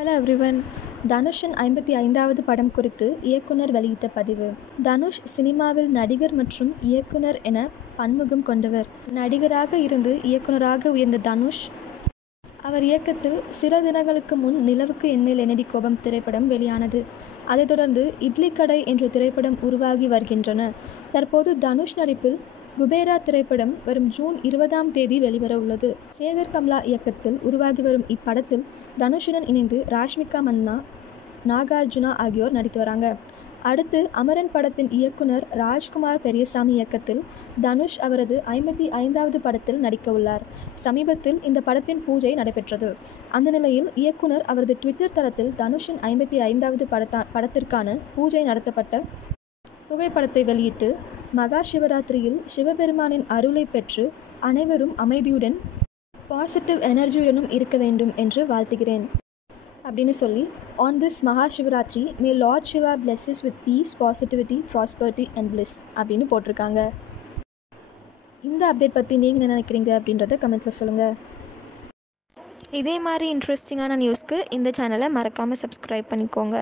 Hello everyone. தனுஷின் 55வது படம் குறித்து இயக்குனர் வெளியிட்ட பதிவு. தனுஷ் சினிமாவில் நடிகர் மற்றும் இயக்குனர் என பன்முகம் கொண்டவர். நடிகராக இருந்து இயக்குனராக உயர்ந்த தனுஷ் அவர் இயக்கத்தில் சில தினங்களுக்கு முன் நிலவுக்கு என்மேல் என்னடி கோபம் திரைப்படம் வெளியானது. அதைத் தொடர்ந்து இட்லி கடை என்ற திரைப்படம் உருவாகி வருகின்றன. தற்போது தனுஷ் நடிப்பில் குபேரா திரைப்படம் வரும் ஜூன் 20ஆம் தேதி வெளிவர உள்ளது. சேகர் கம்லா இயக்கத்தில் உருவாகி வரும் இப்படத்தில் தனுஷுடன் இணைந்து ராஷ்மிகா மன்னா, நாகார்ஜுனா ஆகியோர் நடித்து வராங்க. அடுத்து அமரன் படத்தின் இயக்குனர் ராஜ்குமார் பெரியசாமி இயக்கத்தில் தனுஷ் அவரது 55வது படத்தில் நடிக்க உள்ளார். சமீபத்தில் இந்த படத்தின் பூஜை நடைபெற்றது. அந்த நிலையில் இயக்குனர் அவரது ட்விட்டர் தளத்தில் தனுஷின் 55வது படத்திற்கான பூஜை நடத்தப்பட்ட புகைப்படத்தை வெளியிட்டு, மகா சிவராத்திரியில் சிவபெருமானின் அருளை பெற்று அனைவரும் அமைதியுடன் பாசிட்டிவ் எனர்ஜியுடனும் இருக்க வேண்டும் என்று வாழ்த்துகிறேன் அப்படின்னு சொல்லி, on this Maha Shivaratri may Lord Shiva blesses with peace, positivity, prosperity and bliss அப்படின்னு போட்டிருக்காங்க. இந்த அப்டேட் பற்றி நீங்கள் என்ன நினைக்கிறீங்க அப்படின்றத கமெண்ட்டில் சொல்லுங்கள். இதே மாதிரி இன்ட்ரெஸ்டிங்கான நியூஸ்க்கு இந்த சேனலை மறக்காமல் சப்ஸ்கிரைப் பண்ணிக்கோங்க.